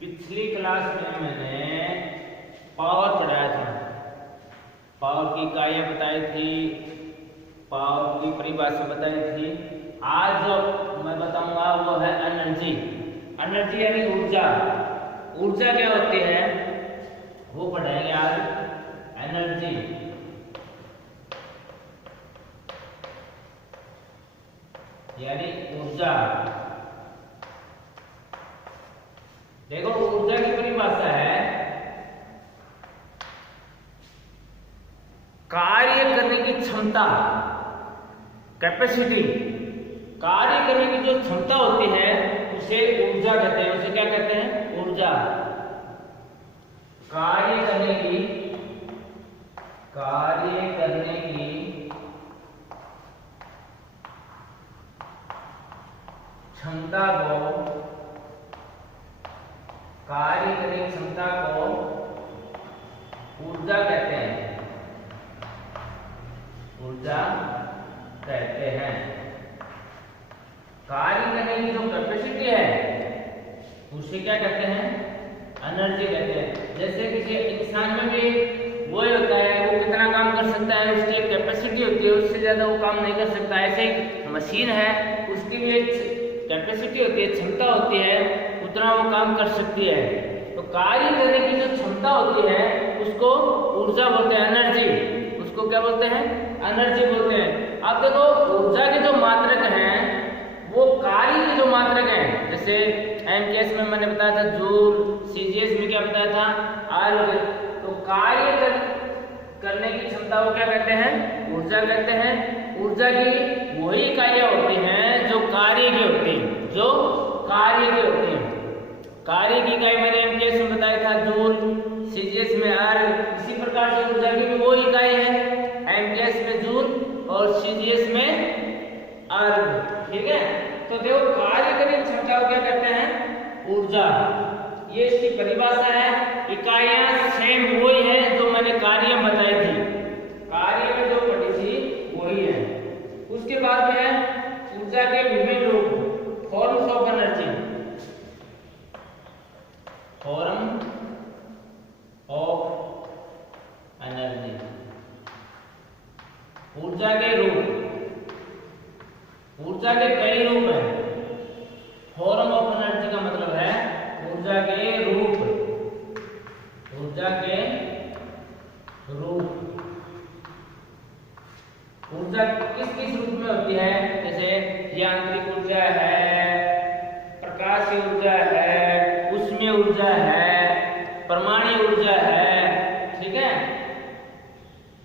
पिछली क्लास में मैंने पावर पढ़ाया था, पावर की इकाइयाँ बताई थी, पावर की परिभाषा बताई थी। आज जो मैं बताऊंगा वो है एनर्जी। एनर्जी यानी ऊर्जा। ऊर्जा क्या होती है वो पढ़ाएंगे आज। एनर्जी यानी ऊर्जा। देखो ऊर्जा की परिभाषा है कार्य करने की क्षमता, कैपेसिटी। कार्य करने की जो क्षमता होती है उसे ऊर्जा कहते हैं। उसे क्या कहते हैं? ऊर्जा। कार्य करने की क्षमता को, कार्य करने की क्षमता को ऊर्जा कहते हैं। ऊर्जा कहते हैं। कार्य करने की जो कैपेसिटी है उसे क्या कहते हैं? एनर्जी कहते हैं। जैसे किसी इंसान में भी वही होता है, वो कितना काम कर सकता है, उसकी एक कैपेसिटी होती है, उससे ज्यादा वो काम नहीं कर सकता। ऐसे ही मशीन है, उसकी भी एक कैपेसिटी होती है, क्षमता होती है, उतना वो काम कर सकती है। तो कार्य करने की जो क्षमता होती है उसको ऊर्जा बोलते हैं, एनर्जी। उसको क्या बोलते हैं? एनर्जी बोलते हैं। अब देखो ऊर्जा के जो मात्रक हैं वो कार्य के जो मात्रक हैं, जैसे एमकेएस में मैंने बताया था जूल, सीजीएस में क्या बताया था? अर्ग। तो कार्य करने की क्षमता को क्या कहते हैं? ऊर्जा कहते हैं। ऊर्जा की वही इकाइयां होती हैं जो कार्य की होती हैं, जो कार्य की होती हैं। कार्य की इकाई मैंने एमकेएस में बताया था जूल, सीजीएस में अर्ग। इसी प्रकार से ऊर्जा की भी वो इकाई है, एमकेएस में जूल और सीजीएस में अर्ग। ठीक है, तो देखो कार्य करने की क्षमता को क्या कहते हैं? ऊर्जा। ये इसकी परिभाषा है। इकाइयां सेम वही है जो मैंने कार्य बताई थी, कार्य में जो पढ़ी थी वही है। उसके बाद में है ऊर्जा के विभिन्न रूप, forms of energy. Form of energy, ऊर्जा के रूप। ऊर्जा के कई रूप हैं। फॉर्म ऑफ एनर्जी का मतलब है ऊर्जा के रूप। ऊर्जा के रूप। ऊर्जा किस किस रूप में होती है? जैसे यांत्रिक ऊर्जा है, प्रकाशीय ऊर्जा है, ऊष्मीय ऊर्जा है, परमाणु ऊर्जा है। ठीक है,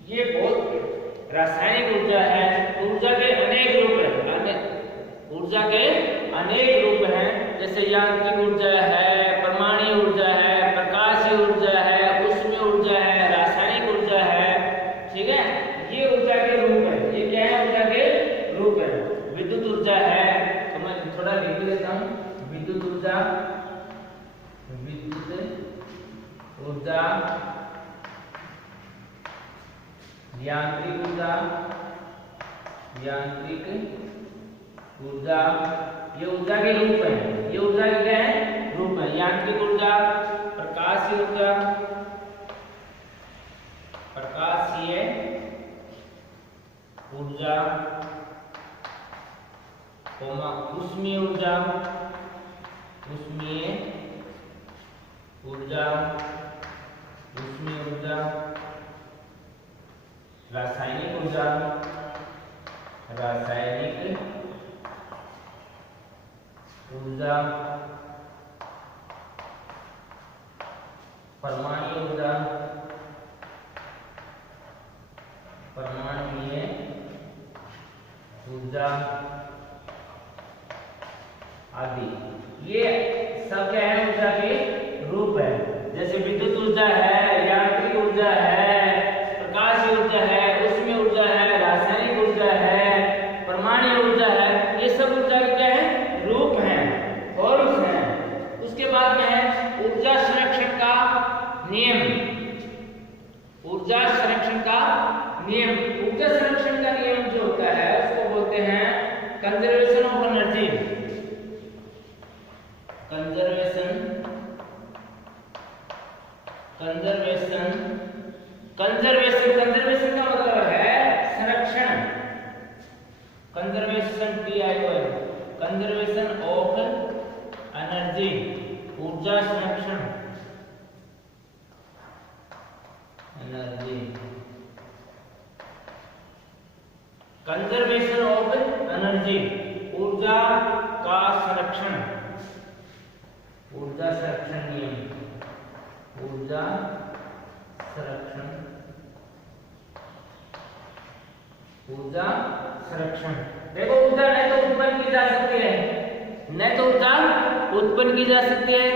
ये बहुत रासायनिक ऊर्जा है। ऊर्जा के अनेक रूप हैं। ऊर्जा के अनेक रूप हैं, जैसे यांत्रिक ऊर्जा है, परमाणु ऊर्जा है, प्रकाशीय ऊर्जा है, ऊष्मीय ऊर्जा है, रासायनिक ऊर्जा है। ठीक है, ये ऊर्जा के रूप है। ये क्या है? ऊर्जा के रूप है। विद्युत ऊर्जा है, तो मैं थोड़ा लिख देता हूँ। विद्युत ऊर्जा, विद्युत ऊर्जा, यांत्रिक ऊर्जा, यांत्रिक ऊर्जा। ये ऊर्जा के रूप है। ये ऊर्जा के क्या है? रूप है। यांत्रिक ऊर्जा, प्रकाशीय ऊर्जा, प्रकाशीय ऊर्जा, ऊष्मीय ऊर्जा, ऊष्मीय ऊर्जा, ऊष्मीय ऊर्जा, रासायनिक ऊर्जा, रासायनिक ऊर्जा, परमाणु ऊर्जा, परमाणुीय ऊर्जा आदि। ये सब क्या है? ऊर्जा के रूप है। जैसे विद्युत ऊर्जा है, यांत्रिक ऊर्जा है, प्रकाशीय ऊर्जा है, ऊष्मीय ऊर्जा है, रासायनिक ऊर्जा है, परमाणु ऊर्जा है। ये सब ऊर्जा के क्या है? रूप हैं, फॉर्म्स हैं। उसके बाद में है ऊर्जा संरक्षण का नियम। ऊर्जा संरक्षण का नियम। ऊर्जा संरक्षण का नियम जो होता है उसको बोलते हैं conservation of energy. Conservation conservation, conservation, conservation का मतलब है संरक्षण, कंजर्वेशन कंजर्वेशन ऑफ एनर्जी, ऊर्जा संरक्षण, एनर्जी, कंजर्वेशन ऑफ एनर्जी, ऊर्जा का संरक्षण, ऊर्जा संरक्षण नियम, ऊर्जा संरक्षण, ऊर्जा संरक्षण। देखो ऊर्जा न तो उत्पन्न की जा सकती है, न तो ऊर्जा उत्पन्न की जा सकती है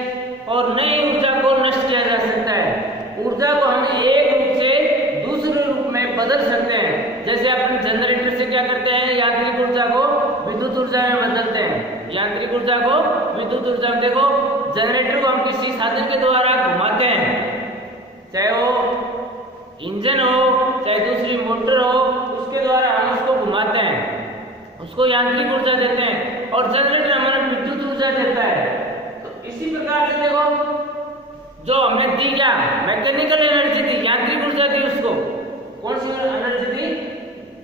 और न ही ऊर्जा को नष्ट किया जा सकता है। ऊर्जा को हम एक रूप से दूसरे रूप में बदल सकते हैं। जैसे अपन जनरेटर से क्या करते हैं, यांत्रिक ऊर्जा को विद्युत ऊर्जा में बदलते हैं, यांत्रिक ऊर्जा को विद्युत ऊर्जा में। देखो जनरेटर को हम किसी साधन के द्वारा घुमाते हैं, चाहे वो इंजन हो चाहे दूसरी मोटर हो, उसके द्वारा हम उसको घुमाते हैं, उसको यांत्रिक ऊर्जा देते हैं और जनरेटर हमें विद्युत ऊर्जा देता है। तो इसी प्रकार से देखो जो हमने दी क्या, मैकेनिकल एनर्जी दी, यांत्रिक ऊर्जा दी, उसको कौन सी एनर्जी दी,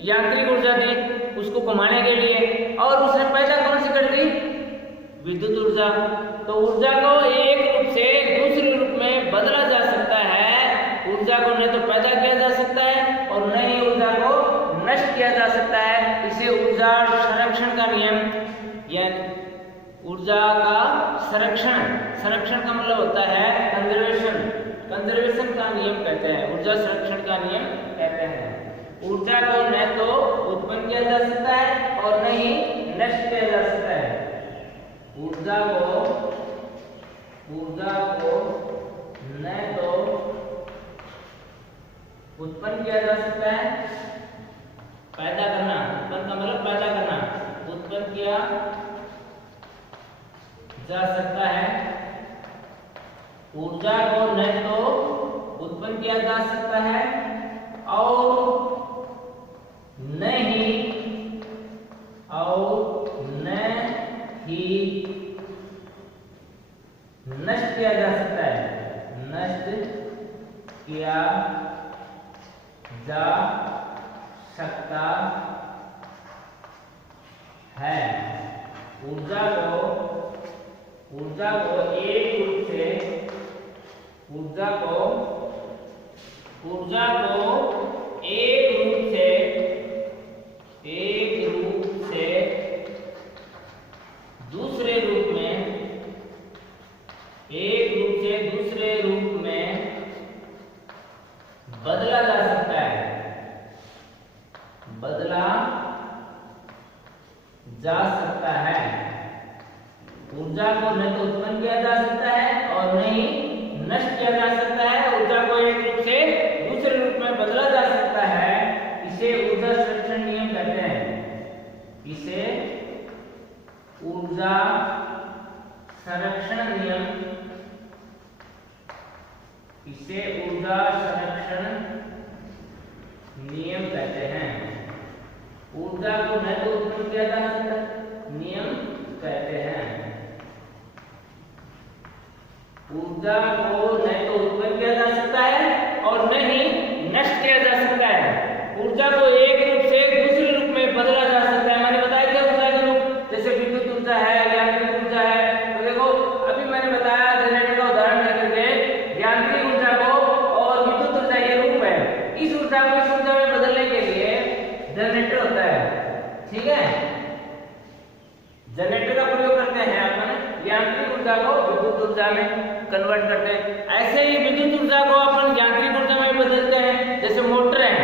यांत्रिक ऊर्जा दी उसको घुमाने के लिए, और उसने पैदा कौन सी कर दी, विद्युत ऊर्जा। तो ऊर्जा को एक रूप से दूसरे रूप में बदला जा सकता है। ऊर्जा को न तो पैदा किया जा सकता है और न ही ऊर्जा को नष्ट किया जा सकता है। इसे ऊर्जा संरक्षण का नियम या ऊर्जा का संरक्षण, संरक्षण का मतलब होता है कंजर्वेशन, कंजर्वेशन का नियम कहते हैं, ऊर्जा संरक्षण का नियम कहते हैं। ऊर्जा को न तो उत्पन्न किया जा सकता है और न ही नष्ट किया जा सकता है। ऊर्जा को न तो उत्पन्न किया जा सकता है, पैदा करना, उत्पन्न का मतलब पैदा करना, उत्पन्न किया जा सकता है। ऊर्जा को न तो उत्पन्न किया जा सकता है और न ही नष्ट किया जा सकता है, नष्ट किया जा सकता है। ऊर्जा को एक रूप से, ऊर्जा को एक रूप से दूसरे रूप में बदला जा सकता है, बदला जा सकता है। ऊर्जा को न तो उत्पन्न किया जा सकता है और न ही नष्ट किया जा सकता है। ऊर्जा को एक रूप से दूसरे रूप में बदला जा सकता है। इसे ऊर्जा संरक्षण नियम कहते हैं। इसे ऊर्जा संरक्षण नियम, इसे ऊर्जा संरक्षण नियम कहते हैं। ऊर्जा को न तो उत्पन्न किया जा सकता, नियम कहते हैं। ऊर्जा को न तो उत्पन्न किया जा सकता है और न ही नष्ट किया जा सकता है। ऊर्जा को एक रूप से दूसरे रूप में बदला जा सकता है। मैंने बताया क्या ऊर्जा के रूप, जैसे विद्युत ऊर्जा है, यांत्रिक ऊर्जा है। तो देखो अभी मैंने बताया जनरेटर का उदाहरण लेकर के, यांत्रिक ऊर्जा को और विद्युत ऊर्जा ये रूप है। इस ऊर्जा को इस ऊर्जा में बदलने के लिए जनरेटर होता है, ठीक है। जनरेटर का प्रयोग करते हैं अपन यांत्रिक ऊर्जा को विद्युत ऊर्जा में कन्वर्ट करते हैं। ऐसे ही विद्युत ऊर्जा को अपन यांत्रिक ऊर्जा में बदलते हैं। जैसे मोटर है,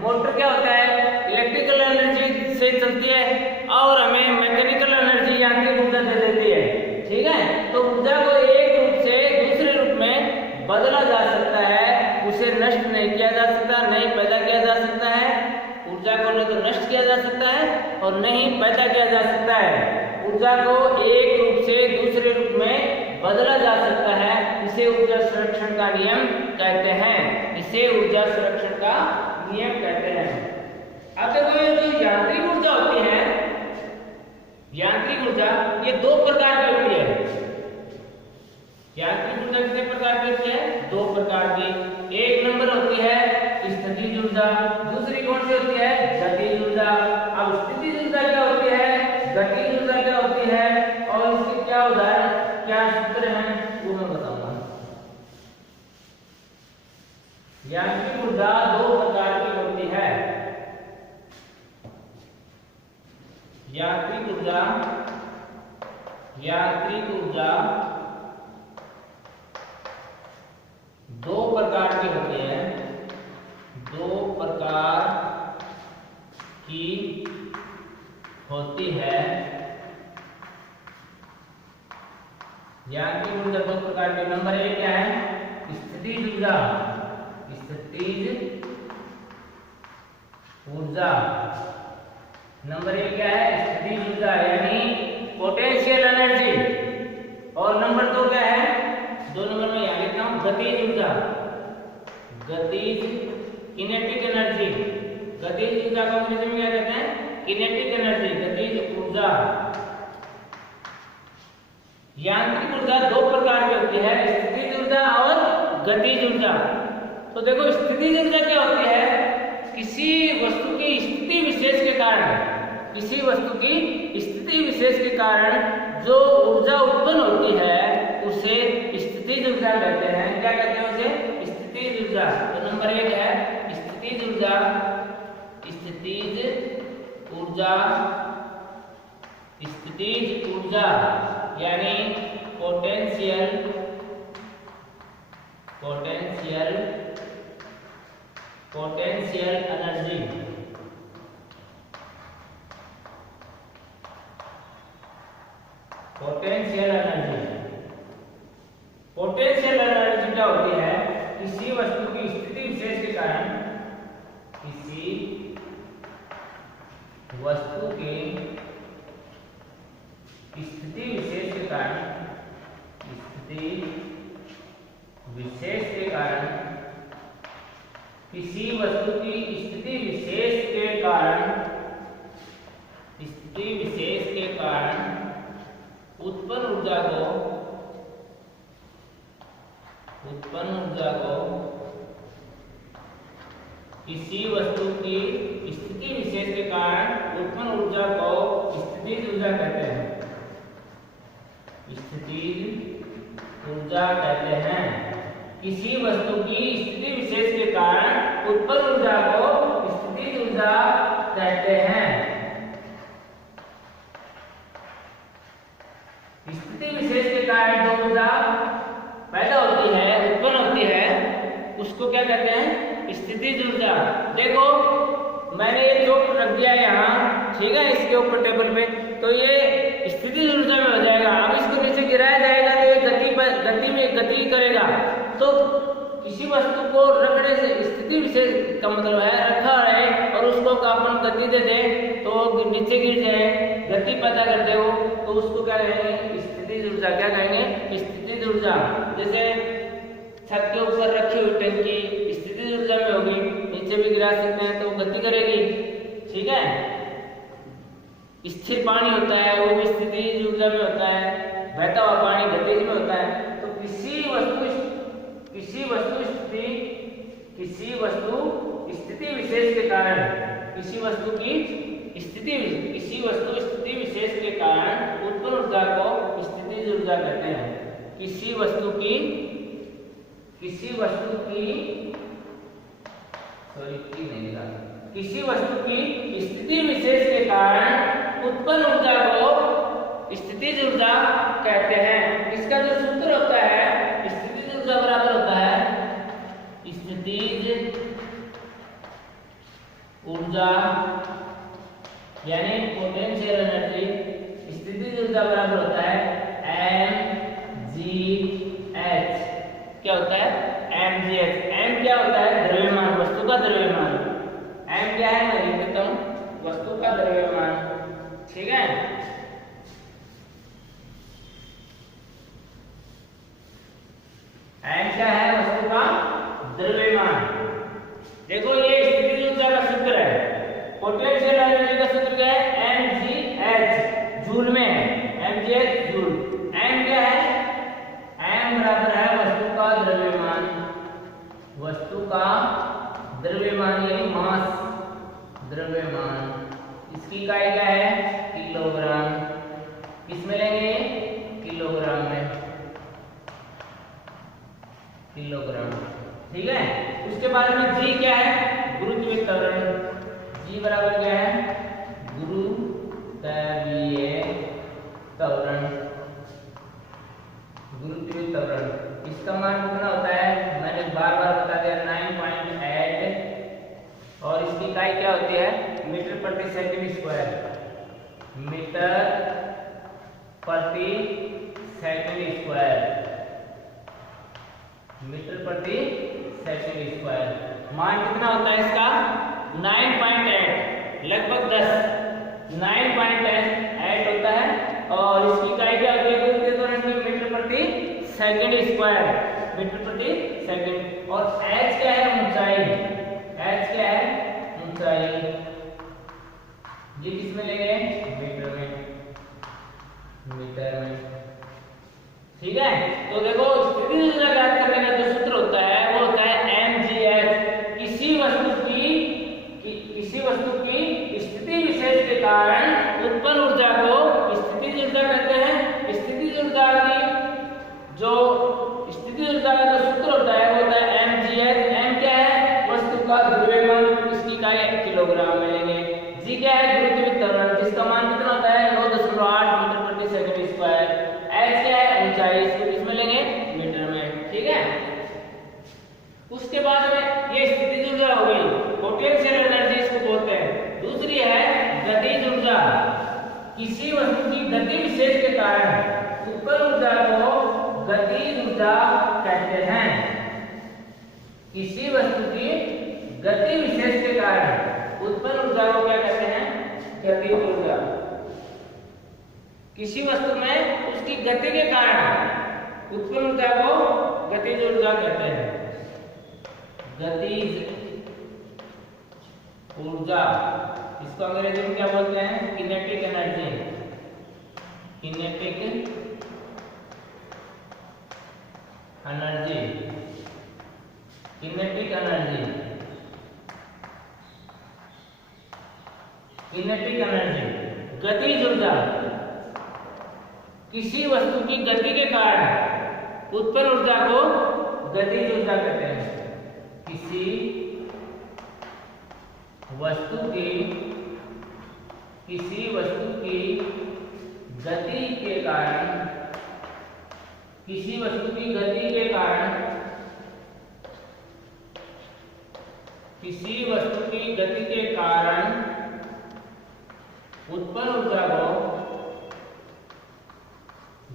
मोटर क्या होता है, इलेक्ट्रिकल एनर्जी से चलती है और हमें मैकेनिकल एनर्जी यांत्रिक ऊर्जा दे देती है, ठीक है। तो ऊर्जा को एक रूप से दूसरे रूप में बदला जा सकता है, उसे नष्ट नहीं किया जा सकता, नहीं पैदा किया जा सकता है। ऊर्जा को न तो नष्ट किया जा सकता है और न ही पैदा किया जा सकता है। ऊर्जा को एक रूप से दूसरे रूप में बदला जा सकता है। इसे ऊर्जा संरक्षण का नियम कहते हैं। इसे ऊर्जा संरक्षण का नियम कहते हैं। अब देखो ये जो यांत्रिक ऊर्जा होती है, यांत्रिक ऊर्जा ये दो प्रकार की होती है। यांत्रिक ऊर्जा कितने प्रकार की होती है, दो प्रकार ऊर्जा। दूसरी कौन सी होती है? गतिज ऊर्जा। अब स्थितिज ऊर्जा क्या होती है, गतिज ऊर्जा क्या होती है, और इसके क्या उदाहरण, क्या सूत्र हैं, वो मैं बताऊंगा। यांत्रिक ऊर्जा दो प्रकार की होती है। यांत्रिक ऊर्जा दो प्रकार की होती है, दो प्रकार की होती है। यांत्रिक ऊर्जा दो प्रकार की। नंबर एक क्या है? स्थितिज ऊर्जा। स्थितिज ऊर्जा नंबर एक क्या है? स्थितिज ऊर्जा यानी पोटेंशियल एनर्जी। और नंबर दो क्या है? दो नंबर में यहाँ लिखता हूँ गतिज ऊर्जा, गतिज किनेटिक एनर्जी। गतिज ऊर्जा को अंग्रेजी में क्या कहते हैं? किनेटिक एनर्जी, गतिज ऊर्जा। यांत्रिक ऊर्जा दो प्रकार की होती है, स्थितिज ऊर्जा और गतिज ऊर्जा। तो देखो स्थितिज ऊर्जा क्या होती है? किसी वस्तु की स्थिति विशेष के कारण, किसी वस्तु की स्थिति विशेष के कारण जो ऊर्जा उत्पन्न होती है उसे स्थितिज ऊर्जा कहते हैं। क्या कहते हैं उसे? स्थितिज ऊर्जा। तो नंबर एक है स्थितिज ऊर्जा। स्थितिज ऊर्जा, स्थितिज ऊर्जा यानी पोटेंशियल एनर्जी। पोटेंशियल एनर्जी क्या होती है? किसी वस्तु की स्थिति विशेष के कारण, किसी वस्तु के स्थिति विशेष के कारण, स्थिति विशेष के कारण, किसी वस्तु की स्थिति विशेष के कारण, स्थिति विशेष के कारण उत्पन्न ऊर्जा को किसी वस्तु की स्थिति विशेष के कारण उत्पन्न ऊर्जा को स्थितिज ऊर्जा कहते हैं। स्थितिज ऊर्जा कहते हैं। किसी वस्तु की स्थिति विशेष के कारण उत्पन्न ऊर्जा को स्थितिज ऊर्जा कहते हैं। स्थिति विशेष के कारण जो ऊर्जा पैदा होती है, उत्पन्न होती है, उसको क्या कहते हैं? स्थितिज ऊर्जा। देखो मैंने ये चौक रख दिया है यहाँ, ठीक है, इसके ऊपर टेबल पे, तो ये स्थितिज ऊर्जा में हो जाएगा। अब इसको नीचे गिराया जाएगा तो ये गति करेगा। तो किसी वस्तु को रखने से स्थिति विशेष का मतलब है रखा है और उसको अपन गति दे दे तो नीचे गिर जाए, गति पैदा कर दे वो, तो उसको क्या कहेंगे? स्थितिज ऊर्जा। क्या कहेंगे? स्थितिज ऊर्जा। जैसे छत के ऊपर रखी हुई टंकी स्थितिज ऊर्जा में होगी, नीचे भी गिरा सकते हैं तो गति करेगी, ठीक है। स्थिर पानी होता है वो भी स्थितिज ऊर्जा में होता है, बहता हुआ पानी गतिज में होता है। तो किसी वस्तु स्थिति विशेष के कारण, किसी वस्तु स्थिति विशेष के कारण उत्पन्न ऊर्जा को स्थितिज ऊर्जा कहते हैं। किसी वस्तु की स्थिति विशेष के कारण उत्पन्न ऊर्जा को स्थितिज ऊर्जा कहते हैं। इसका जो सूत्र होता है, स्थितिज ऊर्जा बराबर होता है स्थितिज ऊर्जा यानी पोटेंशियल एनर्जी, स्थितिज ऊर्जा बराबर होता है mgh। क्या होता है? mgh। m क्या होता है? द्रव्यमान, वस्तु का द्रव्यमान। m क्या है? मैं लिख देता हूँ, वस्तु का द्रव्यमान, ठीक है। m क्या है? वस्तु का द्रव्यमान। देखो ये स्थितिज ऊर्जा का सूत्र है। पोटेंशियल एनर्जी का सूत्र क्या है? mgh, जूल में है, mgh जूल। m क्या है? m बराबर है वस्तु का द्रव्यमान, वस्तु का द्रव्यमान यानी द्रव्यमान, इसकी इकाई क्या है? किलोग्राम। किसमें लेंगे? किलोग्राम में, किलोग्राम। ठीक है। उसके बाद में जी क्या है? गुरुत्वीय त्वरण। जी बराबर क्या है? गुरुत्वीय त्वरण, गुरुत्वीय त्वरण। इसका मान कितना होता है? मैंने बार बार बता दिया, 9.8। और इसकी इकाई क्या होती है? मीटर प्रति सेकंड स्क्वायर, मीटर प्रति सेकंड स्क्वायर, मीटर प्रति सेकंड स्क्वायर। मान कितना होता है इसका? 9.8, लगभग 10, 9.8 होता है। और इसकी इकाई क्या होती है? गुरुत्वीय त्वरण की मीटर प्रति सेकंड स्क्वायर, मीटर प्रति सेकंड। और h क्या है? ऊंचाई। h क्या है? ऊंचाई। ये किस में लेंगे? मीटर में, मीटर में। ठीक है। तो देखो स्थिति ऊर्जा ज्ञात करने का जो सूत्र होता है वो होता है mgh। किसी वस्तु की स्थिति विशेष के कारण उत्पन्न ऊर्जा को स्थितिज ऊर्जा कहते हैं। स्थितिज ऊर्जा की जो स्थितिज ऊर्जा का जो सूत्र होता है वो होता है mgh। m क्या है? वस्तु का द्रव्यमान, इसकी इकाई किलोग्राम में लेंगे। g क्या है? गुरुत्वीय त्वरण, जिसका मान कितना होता है? 9.8 मीटर प्रति सेकंड स्क्वायर। h क्या है? ऊंचाई, इसको किसमें लेंगे? मीटर में। ठीक है। उसके बाद में ये स्थितिज ऊर्जा हो गई, पोटेंशियल एनर्जी इसको बोलते हैं। दूसरी है गतिज ऊर्जा। किसी वस्तु की गति विशेष के कारण उत्पन्न ऊर्जा को गतिज ऊर्जा कहते हैं। किसी वस्तु की गति विशेष के कारण उत्पन्न ऊर्जा को क्या कहते हैं? गतिज ऊर्जा। किसी वस्तु में उसकी गति के कारण उत्पन्न ऊर्जा को गतिज ऊर्जा कहते हैं। गतिज ऊर्जा, इसको अंग्रेजी में क्या बोलते हैं? Kinetic energy, kinetic energy, kinetic energy, kinetic energy. गतिज ऊर्जा, किसी वस्तु की गति के कारण उत्पन्न ऊर्जा को गतिज ऊर्जा कहते हैं। किसी वस्तु की गति के कारण, किसी वस्तु की गति के कारण, किसी वस्तु की गति के कारण उत्पन्न ऊर्जा को,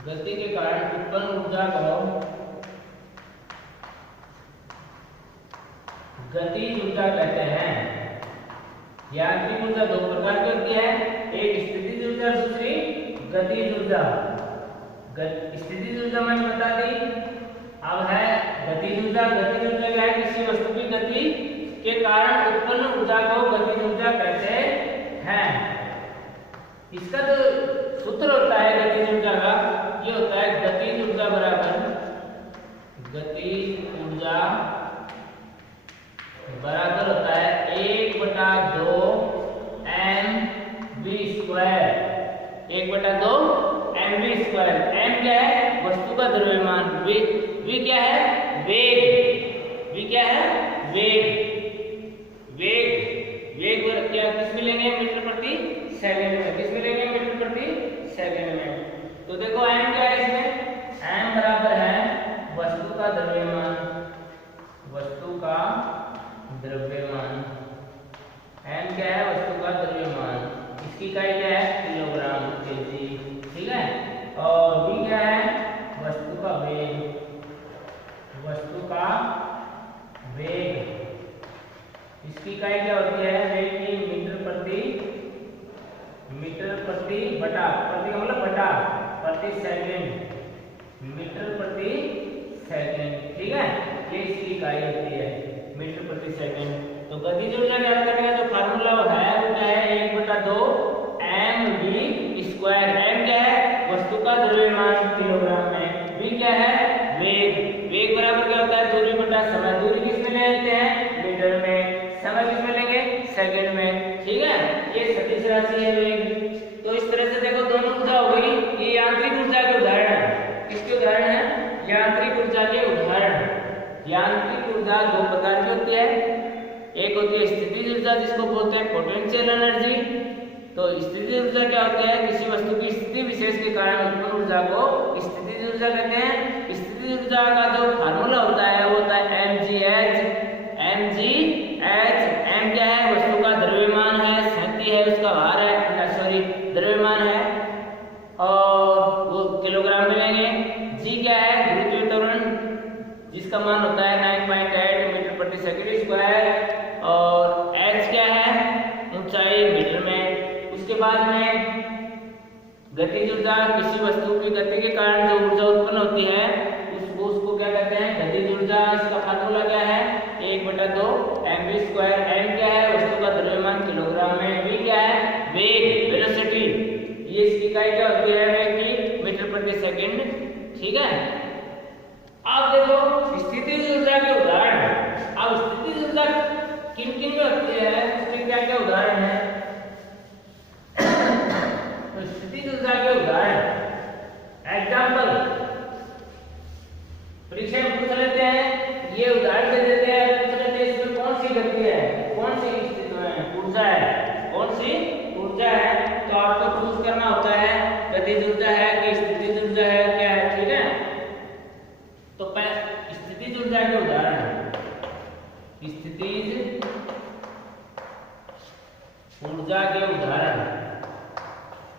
गति के कारण उत्पन्न ऊर्जा को गतिज ऊर्जा कहते हैं। यांत्रिक ऊर्जा दो प्रकार की होती है, एक स्थितिज ऊर्जा, दूसरी गतिज ऊर्जा। स्थितिज ऊर्जा मैंने बता दी। अब है गतिज ऊर्जा। गतिज ऊर्जा क्या है? किसी वस्तु की गति के कारण उत्पन्न ऊर्जा को गतिज ऊर्जा कहते हैं। इसका जो सूत्र होता है गतिज ऊर्जा का, ये होता है गतिज ऊर्जा बराबर, गतिज ऊर्जा बराबर होता है 1/2 mv square, 1/2 mv square. m क्या है? वस्तु का द्रव्यमान। v क्या है? वेग। v क्या है? वेग। वेग क्या किस में लेंगे? मीटर प्रति सेकंड में। किस में लेंगे? मीटर प्रति सेकंड में। तो देखो m क्या है इसमें? m बराबर है वस्तु का द्रव्यमान, वस्तु का द्रव्यमान। m क्या है? वस्तु का द्रव्यमान। इसकी इकाई क्या है? Kilogram, KG. ठीक है। और v क्या है? वस्तु का वेग, वस्तु का वेग। इसकी इकाई क्या होती है? वेग की मीटर प्रति बटा, प्रति का मतलब बटा, प्रति सेकंड, मीटर प्रति सेकंड। ठीक है। ये इसकी इकाई होती है, मीटर प्रति सेकंड। तो गतिज ऊर्जा ज्ञात करने का जो फार्मूला है वो क्या है? 1/2 mv स्क्वायर। m क्या है? वस्तु का द्रव्यमान किलोग्राम में। v क्या है? वेग। वेग बराबर क्या होता है? दूरी बटा समय। दूरी किस में ले लेते हैं? मीटर में। समय किस में लेंगे? सेकंड में। ठीक है वेग। तो इस तरह से देखो दोनों ऊर्जा हो गई। ये यांत्रिक ऊर्जा के उदाहरण है। किसके उदाहरण है? यांत्रिक ऊर्जा के उदाहरण। यांत्रिक ऊर्जा दो प्रकार की होती है। एक होती है स्थितिज ऊर्जा जिसको बोलते हैं पोटेंशियल एनर्जी। तो स्थितिज ऊर्जा क्या होता है? किसी वस्तु की स्थिति विशेष के कारण उत्पन्न ऊर्जा को स्थितिज ऊर्जा कहते हैं। स्थितिज ऊर्जा का जो फार्मूला होता है वो होता है mgh। m क्या है? वस्तु का द्रव्यमान है, शक्ति है, उसका भार है, सॉरी द्रव्यमान है, और वो किलोग्राम में लेंगे। g क्या है? गुरुत्वीय त्वरण जिसका मान होता है 9.8 मीटर प्रति सेकंड स्क्वायर, और h क्या है? ऊंचाई मीटर में। उसके बाद में गतिज ऊर्जा, किसी वस्तु की गति के कारण जो ऊर्जा उत्पन्न होती है उसको क्या कहते हैं? गतिज ऊर्जा। इसका फार्मूला क्या है? 1/2 mv²। m क्या है? वस्तु का द्रव्यमान किलोग्राम में। v क्या है? वेग, वेलोसिटी। ये इसकी इकाई क्या होती है? वेग की मीटर प्रति सेकंड। ठीक है। अब देखो स्थितिज ऊर्जा के उदाहरण। अब स्थितिज ऊर्जा किन किन में होती है, उसके क्या क्या उदाहरण है? तो स्थितिज ऊर्जा के उदाहरण एग्जाम्पल परीक्षा में पूछ लेते हैं, ये उदाहरण दे देते हैं, पूछ लेते हैं इसमें कौन सी गति है, कौन सी ऊर्जा है, कौन सी ऊर्जा है। तो आपको चूज करना होता है गतिज ऊर्जा है कि स्थितिज ऊर्जा है, क्या है। ठीक है। तो स्थितिज ऊर्जा के उदाहरण, स्थितिज ऊर्जा के उदाहरण,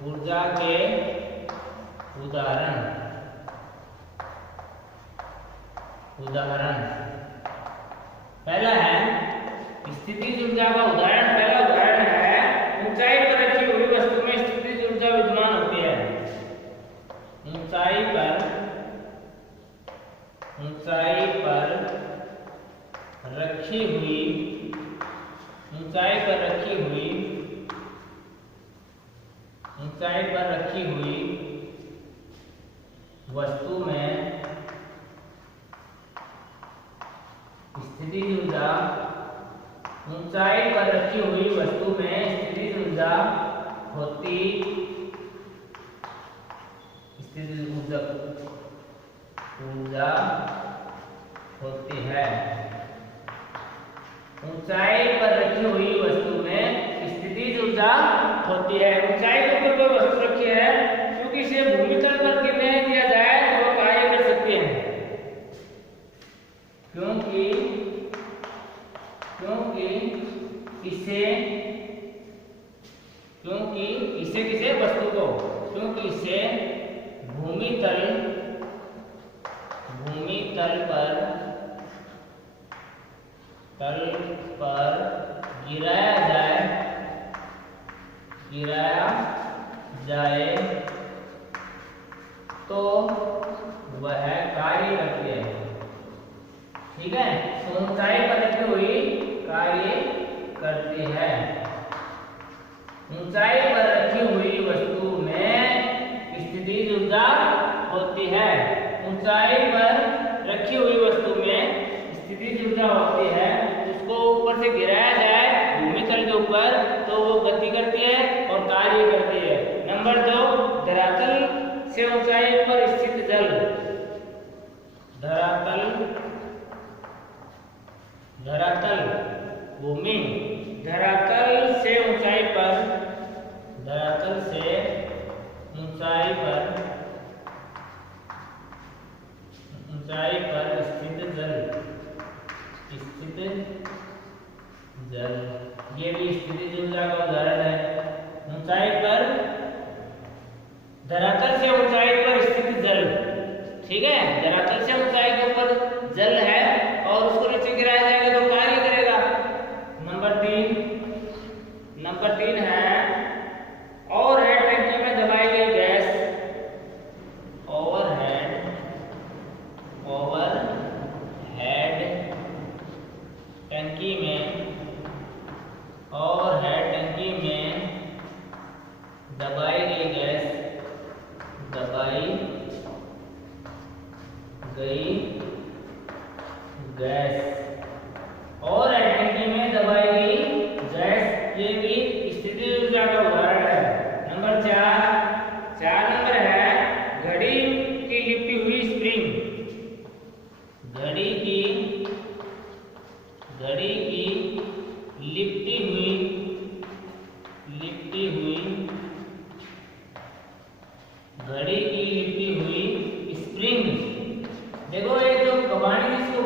ऊर्जा के उदाहरण, पहला है स्थितिज ऊर्जा का उदाहरण। पहला उदाहरण है ऊंचाई पर रखी हुई वस्तु में स्थितिज ऊर्जा विद्यमान होती है। ऊंचाई पर रखी हुई, ऊंचाई पर रखी हुई वस्तु में स्थितिज ऊर्जा, ऊंचाई पर रखी हुई वस्तु में स्थितिज ऊर्जा होती है। ऊंचाई पर रखी हुई वस्तु में स्थितिज ऊर्जा होती है। ऊंचाई के ऊपर कोई वस्तु रखी है, क्योंकि इसे भूमि तल पर गिरने दिया जाए तो वो कार्य कर सकते हैं, क्योंकि किसे वस्तु को, क्योंकि इसे भूमि तल पर गिराया जाए तो वह कार्य करती है। ठीक है। तो ऊंचाई पर रखी हुई कार्य करती है। ऊंचाई पर रखी हुई वस्तु में स्थितिज ऊर्जा होती है। ऊंचाई पर रखी हुई वस्तु में स्थितिज ऊर्जा होती है। उसको ऊपर से गिराया जाए भूमि तल के ऊपर तो वो गति करती है और कार्य करती है। नंबर 2, धरातल से ऊंचाई पर स्थित जल। धरातल भूमि, धरातल से ऊंचाई पर स्थित जल, ये भी स्थितिज ऊर्जा का उदाहरण है। ऊंचाई पर, धरातल से ऊंचाई पर स्थित जल। ठीक है। धरातल से ऊंचाई के ऊपर जल है और उसको नीचे गिराया जाएगा तो कार्य करेगा। नंबर 3 है ओवरहेड टंकी में दबाई गई गैस। ओवरहेड टंकी में दबाई गई गैस और टंकी में दबाई गई गैस, ये भी स्थितिज ऊर्जा का उदाहरण है।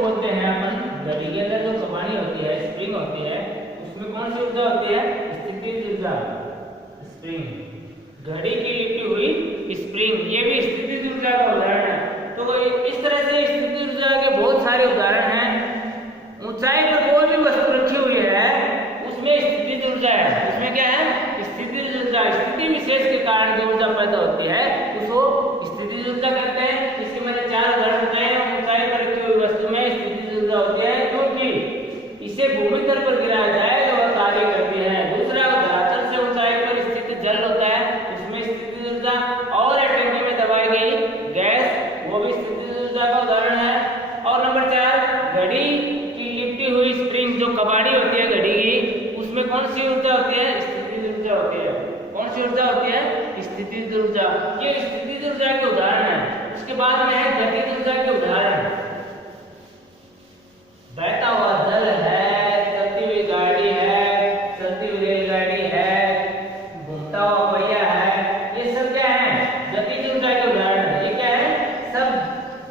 बोलते हैं अपन घड़ी के अंदर जो कमानी होती है, स्प्रिंग होती है, उसमें कौन सी ऊर्जा होती है? स्थितिज ऊर्जा। स्प्रिंग, घड़ी की लिपटी हुई स्प्रिंग, ये भी स्थितिज ऊर्जा का उदाहरण है। तो इस तरह से स्थितिज ऊर्जा के बहुत सारे उदाहरण हैं। ऊंचाई पर कोई भी वस्तु रखी हुई है उसमें स्थितिज ऊर्जा है। उसमें क्या है? स्थितिज ऊर्जा। स्थिति विशेष के कारण जो ऊर्जा पैदा होती है उसको स्थितिज ऊर्जा कहते हैं। इसके मैंने 4 उदाहरण बताए। ऊंचाई पर रखी हुई वस्तु में स्थितिज ऊर्जा होती है क्योंकि इसे भूमि तल पर गिराया जाए तो वह कार्य करती है। दूसरा, धरातल से ऊंचाई पर स्थित जल होता है, उसमें स्थितिज ऊर्जा। और टंकी में दबाई गई गैस, वो भी स्थितिज ऊर्जा का उदाहरण है। और नंबर 4, घड़ी की लिपटी हुई स्प्रिंग, जो कबाड़ी होती है घड़ी की, उसमें कौन सी ऊर्जा होती है? स्थितिज ऊर्जा होती है। कौन सी ऊर्जा होती है? स्थितिज ऊर्जा। ये स्थितिज ऊर्जा के उदाहरण है। उसके बाद में है गतिज ऊर्जा के उदाहरण। बहता हुआ जल है, चलती हुई गाड़ी है, चलती हुई रेलगाड़ी है, घूमता हुआ पहिया है, ये सब क्या है? गतिज ऊर्जा के उदाहरण है। ये क्या है? सब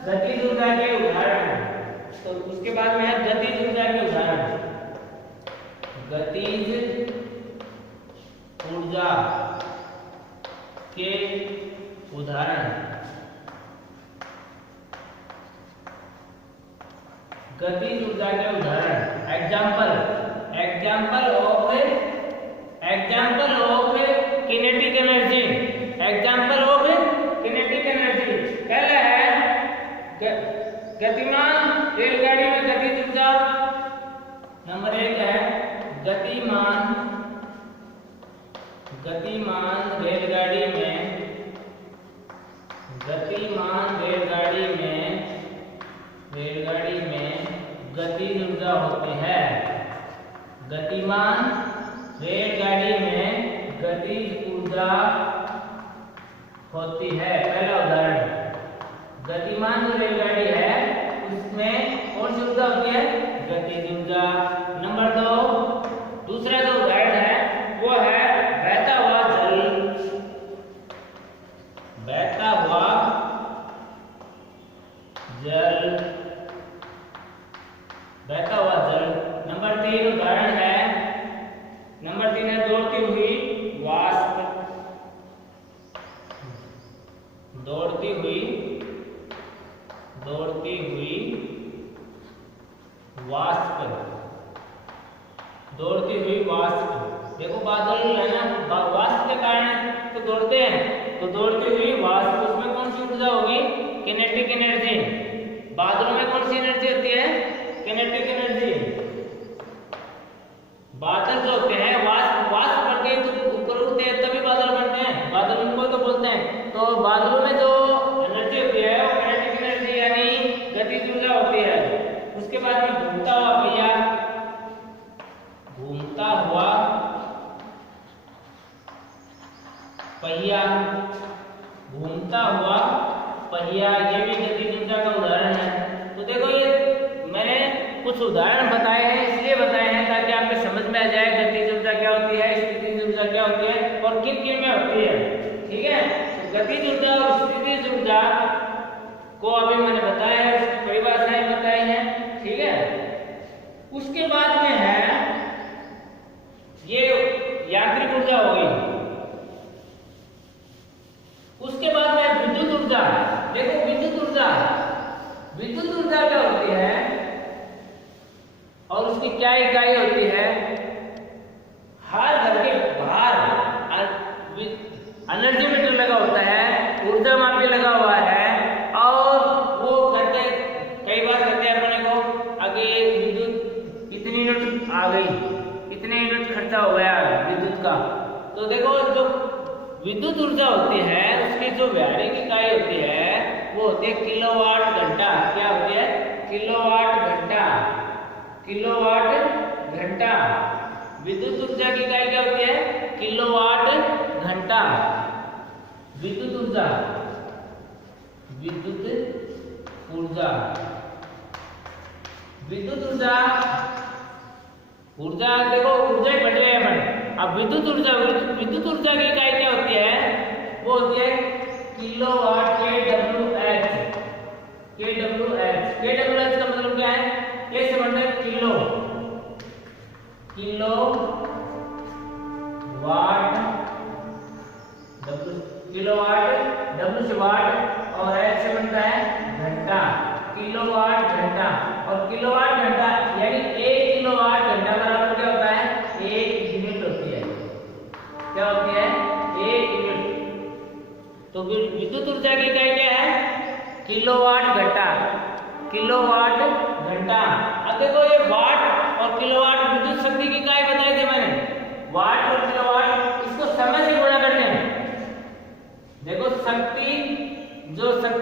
गतिज ऊर्जा के उदाहरण है। तो उसके बाद में है गतिज ऊर्जा के उदाहरण। गतिज ऊर्जा के उदाहरण। गतिज ऊर्जा के उदाहरण। Example of kinetic energy. Example of kinetic energy पहला है गतिमान रेलगाड़ी में गतिज ऊर्जा। नंबर 1 है गतिमान रेलगाड़ी में गतिज ऊर्जा होती है। गतिमान रेलगाड़ी में गतिज ऊर्जा होती है। पहला उदाहरण, गतिमान जो रेलगाड़ी है उसमें कौन सी ऊर्जा होती है? गतिज ऊर्जा। नंबर 2, दूसरा जो उदाहरण है वो है बहता हुआ जल। बहता हुआ जल। नंबर 3 उदाहरण है, दौड़ती हुई वाष्प। दौड़ती हुई वाष्प। देखो बादल है ना, वाष्प के कारण तो दौड़ते हैं, तो दौड़ती हुई वाष्प, उसमें कौन सी ऊर्जा होगी? Kinetic energy. बादलों में कौन सी एनर्जी होती है? Kinetic energy. बादल जो होते हैं वाष्प बनके तो ऊपर उठते हैं तभी बादल बनते हैं, बादल उनको तो बोलते हैं। तो बादलों में जो एनर्जी होती है वो किनेटिक एनर्जी यानी गतिज ऊर्जा होती है। उसके बाद में घूमता हुआ पहिया। ये भी गतिज ऊर्जा का उदाहरण है। तो देखो ये मैंने कुछ उदाहरण बताए हैं, इसलिए बताए हैं ताकि आपको समझ में आ जाए गतिज ऊर्जा क्या होती है, स्थितिज ऊर्जा क्या होती है और किन किन में होती है। ठीक है, तो गतिज ऊर्जा और स्थितिज ऊर्जा को अभी मैंने बताया है, उसकी परिभाषाएं बताई हैं। ठीक है, उसके बाद में है ये यांत्रिक ऊर्जा हो गई। उसके बाद में विद्युत ऊर्जा। देखो विद्युत ऊर्जा क्या होती है और उसकी क्या इकाई होती है? हर घर के बाहर एनर्जी मीटर लगा होता है, ऊर्जा मापी लगा हुआ है, और वो कहते कई बार कहते हैं अपने को आगे विद्युत इतनी यूनिट आ गई, इतने यूनिट खर्चा हो गया विद्युत का। तो देखो जो विद्युत ऊर्जा होती है उसकी जो व्यावहारिक इकाई होती है वो होती है किलोवाट घंटा। क्या होती है? किलोवाट घंटा। विद्युत ऊर्जा की इकाई क्या होती है? किलोवाट घंटा। विद्युत ऊर्जा देखो ऊर्जा ही बढ़ रही है अपन। अब विद्युत ऊर्जा की इकाई क्या होती है? वो होती है किलोवाट। KWH का मतलब क्या है? कैसे बनता है? किलो वाट, W से वाट और H से बनता है घंटा, किलोवाट घंटा। और किलोवाट घंटा यानी 1 किलोवाट घंटा बराबर क्या होता है? 1 यूनिट होती है। क्या होती है? 1 यूनिट। तो विद्युत ऊर्जा की इकाई क्या है? किलोवाट घंटा, किलोवाट घंटा। अब देखो ये वाट और किलोवाट विद्युत शक्ति की इकाई बताई थी मैंने, वाट और किलोवाट, इसको समय से गुणा करते हैं। देखो शक्ति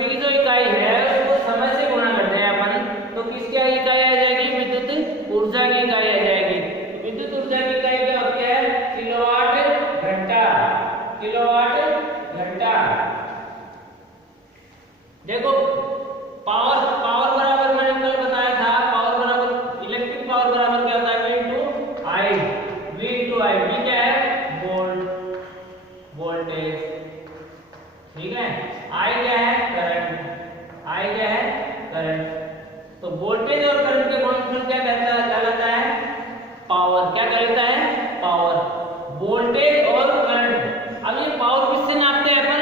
की जो इकाई है उसको समय से गुणा करते हैं अपन, तो किसकी इकाई आ जाएगी? विद्युत ऊर्जा की इकाई आ जाएगी। तो विद्युत ऊर्जा की इकाई क्या होती है? किलोवाट घंटा, किलोवाट घंटा। देखो पावर बराबर मैंने कल बताया था, पावर बराबर इलेक्ट्रिक पावर बराबर क्या होता है? V इंटू आई, V क्या है? वोल्टेज, ठीक है। I क्या है? करंट। तो वोल्टेज और करंट के गुणनफल क्या कहलाता है? पावर। क्या कहलाता है? पावर। वोल्टेज और करंट। अब ये पावर किससे नापते हैं अपन?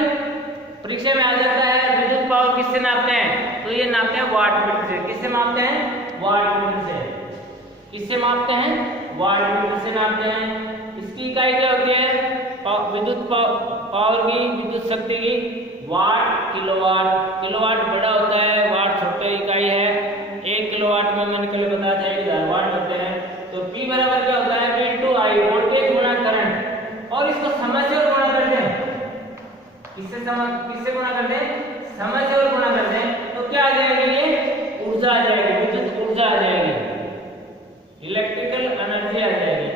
परीक्षा में आ जाता है विद्युत पावर किससे नापते हैं? तो ये नापते हैं वाट मीटर से। किससे मापते हैं? वाट मीटर से। किससे मापते हैं? वाट मीटर से नापते हैं। इसकी इकाई क्या होती है? विद्युत पावर की, विद्युत शक्ति की वाट, किलोवाट बड़ा होता है, वाट छोटे इकाई है। 1 किलोवाट में मैंने कल बताया था 1000 वाट होते हैं। तो P बराबर क्या होता है? V इंटू आई, वोल्टेज गुणा करंट। और इसको समय से गुणा करते हैं। किससे गुणा करते हैं? समय से और गुणा करते हैं। तो क्या आ जाएगी? ये ऊर्जा आ जाएगी, विद्युत ऊर्जा आ जाएगी, इलेक्ट्रिकल एनर्जी आ जाएगी,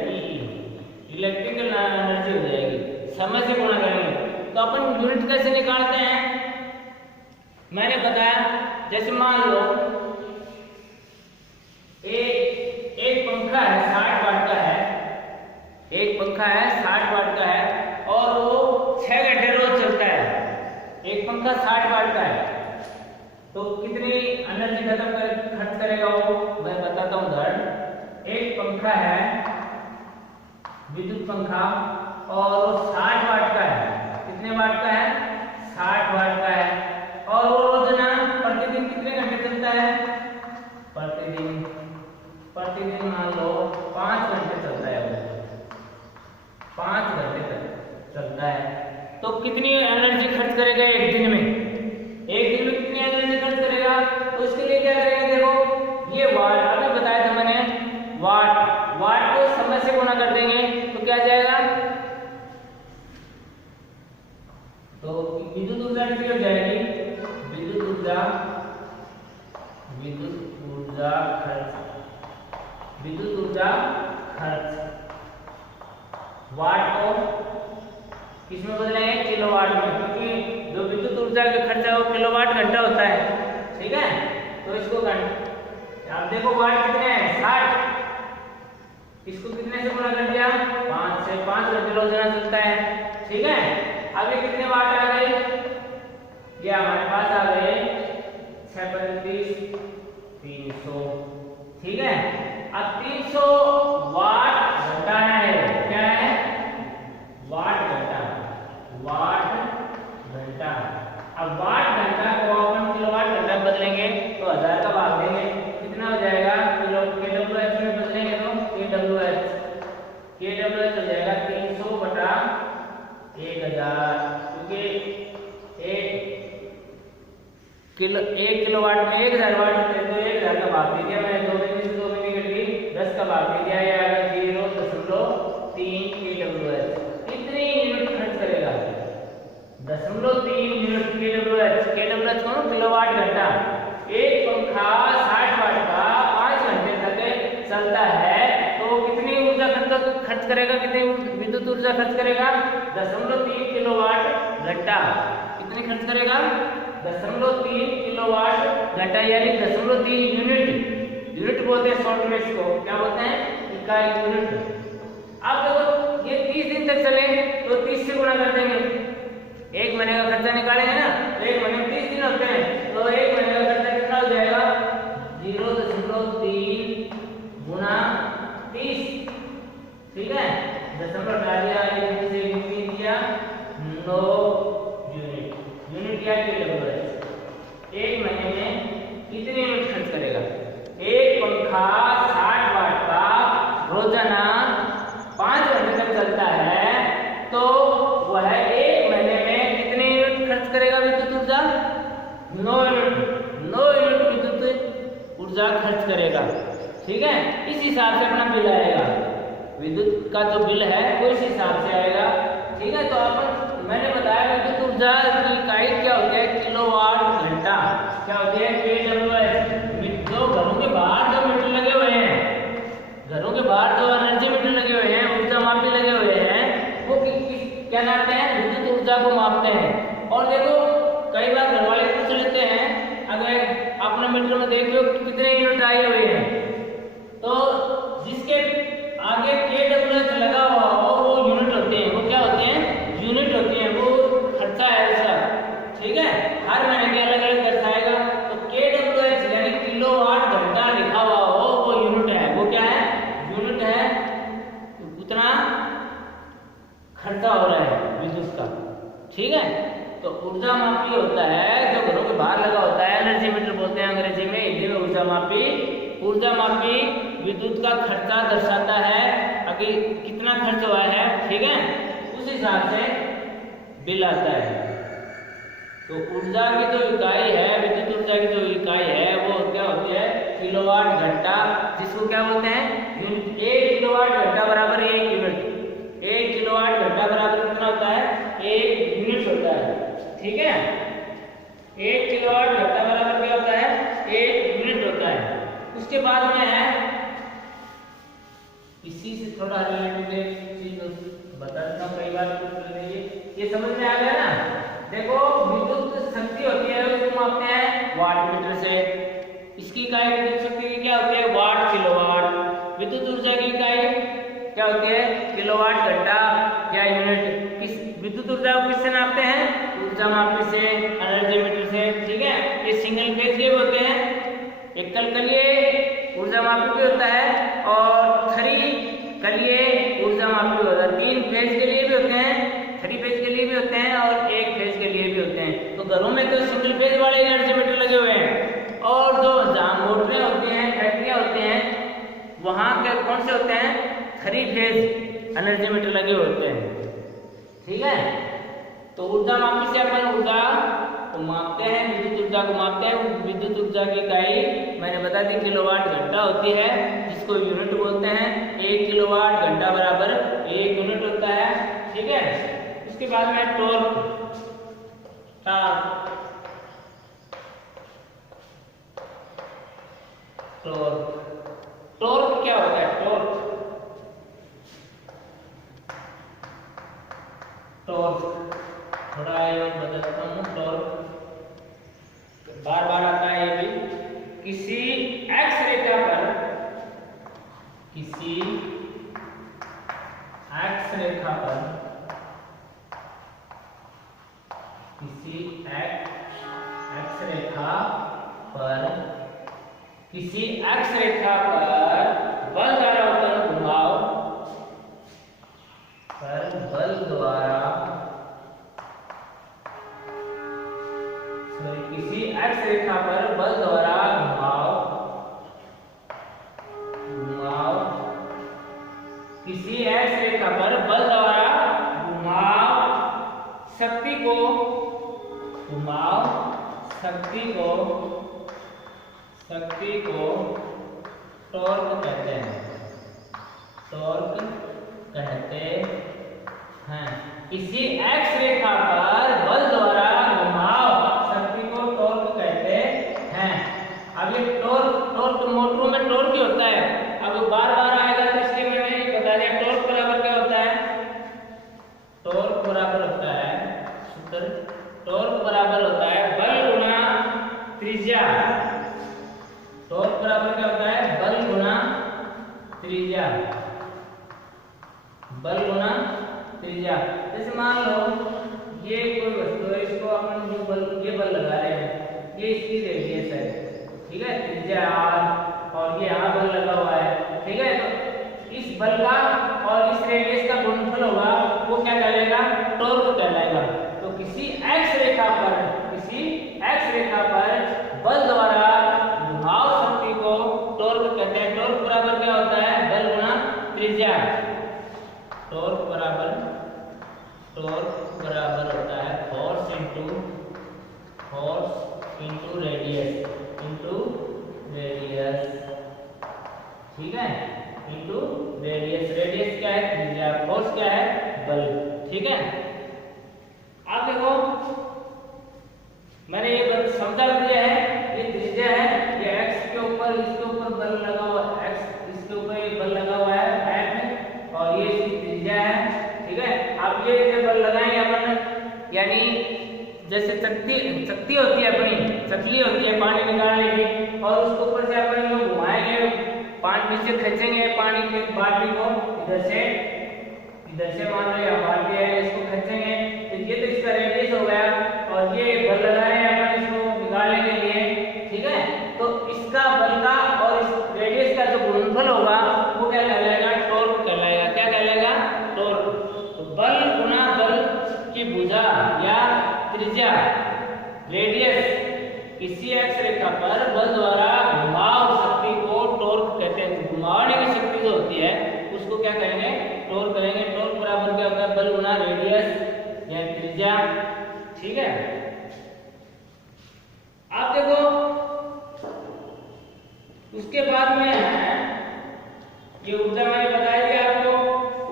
इलेक्ट्रिकल एनर्जी हो जाएगी। समय से गुणा करेंगे तो अपन यूनिट कैसे निकालते हैं? मैंने बताया, जैसे मान लो एक पंखा है 60 वाट का है, एक पंखा है 60 वाट का है और वो 6 घंटे रोज चलता है। एक पंखा 60 वाट का है तो कितनी एनर्जी खर्च करेगा वो मैं बताता हूँ उदाहरण। एक पंखा है, विद्युत पंखा, और वो 60 वाट का है। कितने वाट का है? 60 वाट का है। और वो रोजाना प्रतिदिन कितने घंटे चलता है? प्रतिदिन मान लो 5 घंटे चलता है वो, 5 घंटे तक चलता है। तो कितनी एनर्जी खर्च करेगा एक दिन में? एक दिन में कितनी एनर्जी खर्च करेगा? तो इसके लिए क्या करेंगे? देखो ये वाट अभी बताया था मैंने, वाट को समय से गुणा कर देंगे तो क्या जाएगा? तो विद्युत ऊर्जा कितनी हो जाएगी? विद्युत ऊर्जा खर्च वाट को किसमें बदलेंगे? किलोवाट में, क्योंकि जो विद्युत ऊर्जा का खर्चा है वो किलोवाट घंटा होता है, ठीक है। तो इसको आप देखो वाट कितने हैं? 60। इसको कितने से गुणा कर दिया? 5 से। 5 घंटे रोजाना चलता है, ठीक है। अभी कितने वाट आ गए? ये हमारे पास आ गए 635 300, ठीक है। अब 300 वाट घंटा है, क्या है? वाट घंटा। अब वाट घंटा को अपन किलोवाट घंटा बदलेंगे तो 1000 का भाग देंगे, कितना हो जाएगा? KWH में बदलेंगे तो KWH हो जाएगा 300 बटा 1000, क्योंकि 1 किलोवाट में 1000 वाट होते हैं। तो 1000 का भाग दे दिया मैंने, 2 में से 2 में निकल गई, 10 का भाग दे दिया, ये आएगा 0.3 KWH। कितनी यूनिट खर्च करेगा? 0.3 यूनिट KWH को किलोवाट घंटा। एक पंखा 60 वाट का 5 घंटे तक चलता है तो कितनी ऊर्जा खर्च करेगा? कितनी विद्युत ऊर्जा खर्च करेगा? 0.3 किलोवाट घंटा। कितनी खर्च करेगा? 0.3 किलोवाट घंटा, यानी 0.3 यूनिट बोलते हैं शॉर्ट में इसको, क्या बोलते हैं? इकाई यूनिट। अब देखो ये 30 दिन तक चले तो 30 से गुणा कर देंगे। एक महीने का खर्चा निकालेंगे ना, तो एक महीने में 30 दिन होते हैं, तो एक महीने का खर्चा कितना हो जाएगा? 0.3 9 यूनिट। यूनिट क्या है? एक महीने में कितने यूनिट खर्च करेगा? एक पंखा 60 वाट का रोजाना 5 घंटे तक चलता है तो वह एक महीने में कितने यूनिट खर्च करेगा विद्युत ऊर्जा? 9 यूनिट विद्युत ऊर्जा खर्च करेगा। ठीक है, इस हिसाब से अपना बिल आएगा। विद्युत का जो बिल है वो इस हिसाब से आएगा। ठीक है, तो अपन मैंने बताया विद्युत ऊर्जा की इकाई क्या होती है? किलोवाट घंटा। क्या होती है? kWh। जो घरों के बाहर जो मीटर लगे हुए हैं, घरों के बाहर जो एनर्जी मीटर लगे हुए हैं, ऊर्जा मापी लगे हुए हैं, वो क्या नापते हैं? विद्युत ऊर्जा को मापते हैं। और देखो कई बार घर वाले पूछ लेते हैं, अगर अपने मीटर में देखो कितने यूनिट आए हुए हैं, तो जिसके आगे kWh लगा हुआ हो वो यूनिट होते हैं। वो क्या होते हैं? यूनिट होती हैं। वो खर्चा है ऐसा। ठीक है, हर महीने के अलग अलग दर्शाएगा। तो kWh यानी किलोवाट घंटा लिखा हुआ हो वो यूनिट है। वो क्या है? यूनिट है। उतना खर्चा हो रहा है विद्युत का। ठीक है, तो ऊर्जा मापी होता है जो घरों के बाहर लगा होता है, एनर्जी मीटर बोलते हैं अंग्रेजी में, हिंदी में ऊर्जा मापी। ऊर्जा मापी विद्युत का खर्चा दर्शाता है, अगर कितना खर्च हुआ है। ठीक है, उस हिसाब से बिल आता है। तो ऊर्जा की जो इकाई है, विद्युत ऊर्जा की जो इकाई है वो क्या होती है? किलोवाट घंटा, जिसको क्या बोलते हैं? यूनिट। 1 किलोवाट घंटा बराबर 1 यूनिट। 1 किलोवाट घंटा बराबर कितना होता है? 1 यूनिट होता है। ठीक है, 1 किलोवाट घंटा बराबर क्या होता है? 1 यूनिट होता है। उसके बाद में है, इसी से थोड़ा रिलेटेड चीज बता देता हूं, कई बार ये समझ में आ गया ना? देखो विद्युत शक्ति होती है उसको मापते हैं वाट मीटर से। इसकी इकाई विद्युत शक्ति की क्या होती है? वाट किलोवाट। विद्युत ऊर्जा की इकाई क्या होती है? किलोवाट घंटा या यूनिट। किस विद्युत ऊर्जा को किससे नापते हैं? ऊर्जा मापी से, एनर्जी मीटर से। ठीक है, ये सिंगल फेज के होते हैं, एकल कलीय ऊर्जा मापी भी होता है और थ्री कलीय ऊर्जा मापी भी होता है। 3 फेज के लिए भी होते हैं, 3 फेज के लिए भी होते हैं और 1 फेज के लिए भी होते हैं। तो घरों में तो सिंगल फेज वाले एनर्जी मीटर लगे हुए हैं, और जो जहाँ मोटरें होती हैं, फैक्ट्रियाँ होती हैं, वहाँ के कौन से होते हैं? 3 फेज एनर्जी मीटर लगे होते हैं। ठीक है, तो ऊर्जा मापी से अपन ऊर्जा को मापते हैं, विद्युत ऊर्जा को मापते हैं। विद्युत ऊर्जा की इकाई मैंने बता दी किलोवाट घंटा होती है, जिसको यूनिट बोलते हैं। 1 किलोवाट घंटा बराबर 1 यूनिट होता है। ठीक है, उसके बाद में टॉर्क। टॉर्क क्या होता है? टॉर्क थोड़ा बदलता हूँ। टॉर्क बार बार आता है ये भी। किसी एक्स रेखा पर, किसी एक्स रेखा पर, किसी एक्स रेखा पर, किसी एक्स रेखा पर बल द्वारा उत्पन्न घुमाव पर बल द्वारा, किसी एक्स रेखा पर बल द्वारा घुमाव, किसी एक्स रेखा पर बल द्वारा घुमाव शक्ति को, टॉर्क कहते हैं। टॉर्क कहते हैं। किसी एक्स रेखा पर बल द्वारा घुमाव शक्ति को टॉर्क कहते हैं। अब ये टॉर्क मोटरों में टॉर्क ही होता है। अब बार बार आएगा तो इसलिए मैंने बता दिया। टॉर्क बराबर क्या होता है? टॉर्क बराबर होता है सूत्र, टॉर्क बराबर होता है बल गुना त्रिज्या। टॉर्क बराबर क्या होता है? बल गुना त्रिज्या, बल गुना त्रिज्या। जैसे मान लो ये कोई वस्तु है, इसको अपन जो बल, ये बल लगा रहे हैं, ये इसकी रेडियस है। ठीक है, त्रिज्या r, और ये यहाँ बल लगा हुआ है। ठीक है, तो इस बल का और इस रेडियस का गुणनफल होगा, वो क्या कहलाएगा? टॉर्क कहलाएगा। त्रिज्या, टॉर्क बराबर होता है फोर्स इंटू रेडियस, ठीक है, इंटू रेडियस। रेडियस क्या है? त्रिज्या। फोर्स क्या है? बल। ठीक है, आप देखो मैंने ये बल समझा दिया है, ये त्रिज्या है, ये x के ऊपर इसके ऊपर बल लगा हुआ है, x इसके ऊपर ये बल लगा हुआ है F, और ये इसकी त्रिज्या है। ठीक है, अब ये जो बल लगाएंगे अपन, यानी जैसे चकती होती है अपनी, चकली होती है पानी निकालने की, और उसके ऊपर से अपन लोग घुमाएंगे, पानी नीचे खींचेंगे पानी की बाल्टी को, इधर से मान लो यहाँ बाल्टी है, इसको खींचेंगे तो ये तो इसका रेडियस हो गया, और ये बल लगा है अपन इसको निकालने के लिए। ठीक है, तो इसका बल का और इस रेडियस का जो गुणनफल होगा वो क्या कहलाएगा? टॉर्क कहलाएगा। क्या कहलाएगा? टॉर्क। तो बल गुना बल की भुजा या त्रिज्या, रेडियस, किसी एक्स रेखा पर बल द्वारा घुमाव शक्ति को टॉर्क कहते हैं। घुमाने की शक्ति जो होती है उसको क्या कहेंगे? टॉर्क कहेंगे। टॉर्क बराबर क्या होता है? बल गुना रेडियस या त्रिज्या। ठीक है, आप देखो उसके बाद में है ये ऊर्जा, मैंने बता दिया आपको,